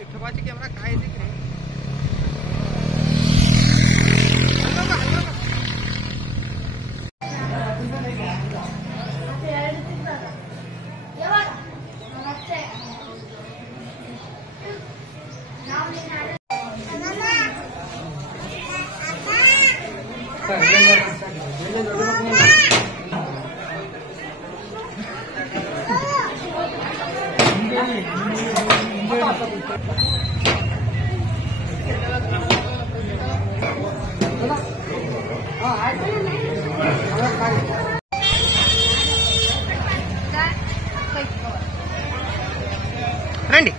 इठवाची camera काय दिख रहे రండి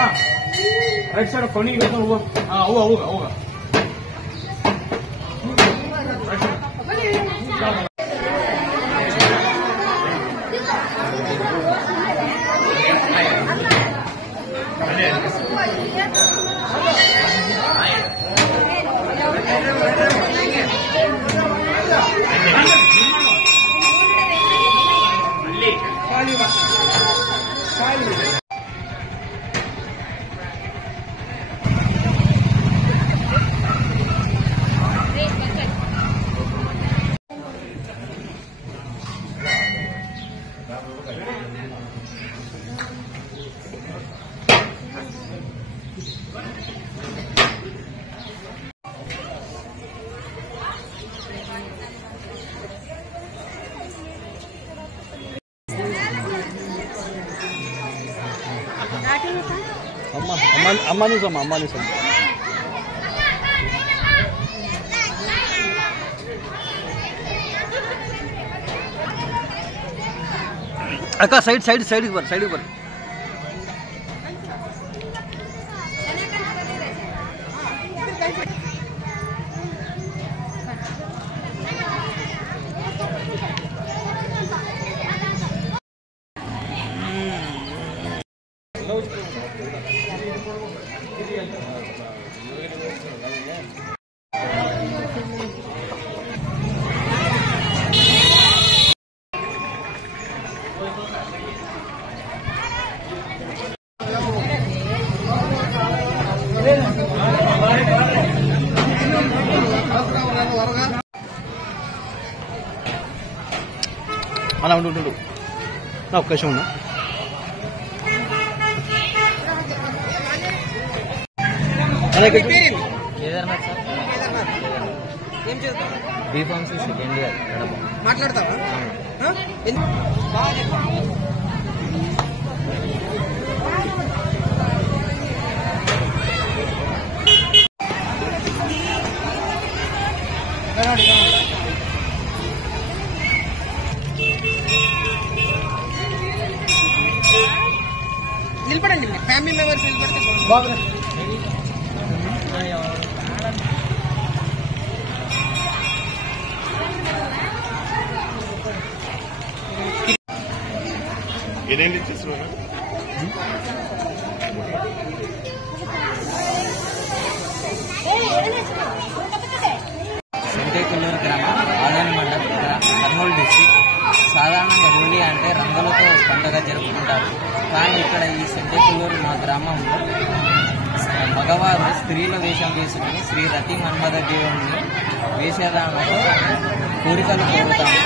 राइट साइड कोनी होगा होगा अम्मा नहीं सम अक्का साइड पर అలా ఉండు నా అవకాశం ఉన్నా బీఫార్మసీ సెకండ్ ఇయర్ మాట్లాడతావా నిలబడండి ఫ్యామిలీ మెంబర్స్ నిలబడితే బాగుంది ఏదేంటి చేస్తున్నా సంతేకుల్లూరు గ్రామం ఆదాని మండలం కర్నూలు డిస్ట్రిక్ట్. సాధారణంగా హోలీ అంటే రంగులతో పండుగ జరుపుకుంటారు. కానీ ఇక్కడ ఈ సెడ్డెకులూరు మా గ్రామంలో మగవారు స్త్రీల వేషం వేసుకుని శ్రీ రతి మన్మథ దేవుడిని వేషధారణతో కోరికలు కోరుతాము.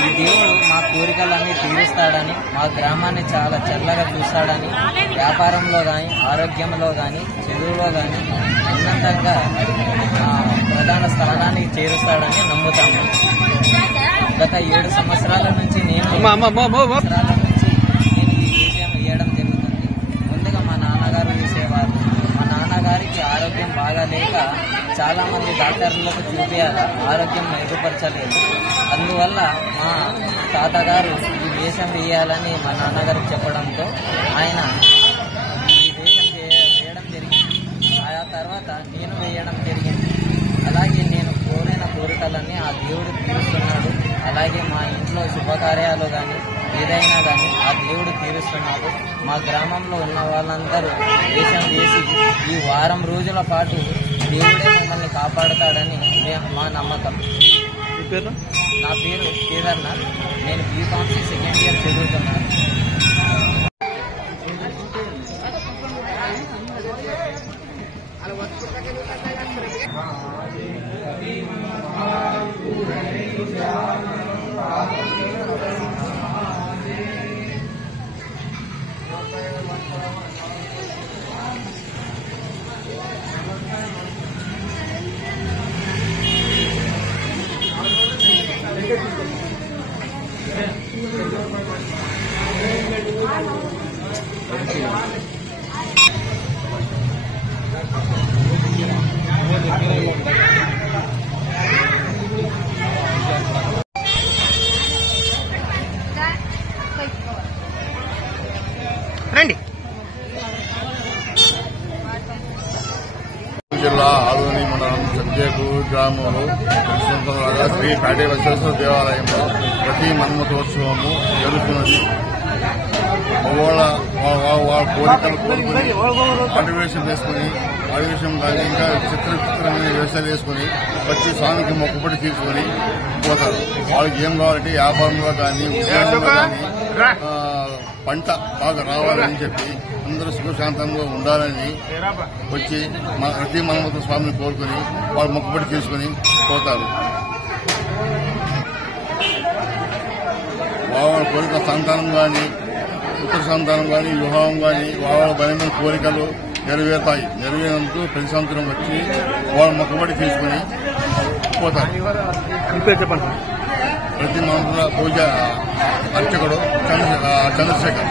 ఈ దేవుడు మా కోరికలన్నీ తీరుస్తాడని, మా గ్రామాన్ని చాలా చల్లగా చూస్తాడని, వ్యాపారంలో కానీ, ఆరోగ్యంలో కానీ, చదువులో కానీ ఉన్నతంగా ప్రధాన స్థానాన్ని చేరుస్తాడని నమ్ముతాము. గత 7 సంవత్సరాల నుంచి నేను ఈ విషయం వేయడం జరుగుతుంది. ముందుగా మా నాన్నగారు వేసేవారు. మా నాన్నగారికి ఆరోగ్యం బాగాలేక చాలా మంది డాక్టర్లకు చూపించాలి, ఆరోగ్యం మెరుగుపరచలేదు. అందువల్ల మా తాతగారు ఈ వేషం వేయాలని మా నాన్నగారికి చెప్పడంతో ఆయన ఈ వేషం వేయడం జరిగింది. ఆ తర్వాత నేను వేయడం జరిగింది. అలాగే నేను కోరిన కోరికలన్నీ ఆ దేవుడు తీరుస్తున్నాడు. అలాగే మా ఇంట్లో శుభకార్యాలు కానీ ఏదైనా కానీ ఆ దేవుడు తీరుస్తున్నాడు. మా గ్రామంలో ఉన్న వాళ్ళందరూ వేషం వేసి ఈ వారం రోజుల పాటు దేవుడే మమ్మల్ని కాపాడుతాడని మా నమ్మకం. నా పేరు కేదార్నాథ్. నేను బీఫార్మసీ సెకండ్ ఇయర్ చదువుతున్నాను. రండి. జిల్లా ఆదోని మండలం చెంచేకూరు గ్రామంలో శ్రీ కాటే బసవేశ్వర దేవాలయంలో ప్రతి మన్మథోత్సవము జరుగుతున్నది. వాళ్ళ కోరికలు కోరుకుని ఆదివేషం వేసుకుని ఆదివేషం కానీ ఇంకా చిత్రమైన వేషాలు వేసుకుని వచ్చి స్వామికి మొక్కుబడి తీసుకుని పోతారు. వాళ్ళకి ఏం కావాలంటే వ్యాపారంలో కానీ ఉద్యోగంలో కానీ పంట బాగా రావాలని చెప్పి అందరూ సుఖశాంతంగా ఉండాలని వచ్చి ప్రతి మన్మథ స్వామిని కోరుకుని వాళ్ళు మొక్కుబడి తీసుకుని పోతారు. వాళ్ళ కోరిక సంతానం కానీ పుత్ర సంతానం కానీ వివాహం కానీ వాళ్ళ బలమైన కోరికలు నెరవేరుతాయి. నెరవేరేందుకు ప్రతి సంవత్సరం వచ్చి వాళ్ళ మొక్కుబడి తీసుకుని పోతారు. చెప్పండి. ప్రతి మన్మథ పూజ అర్చకుడు చంద్రశేఖర్.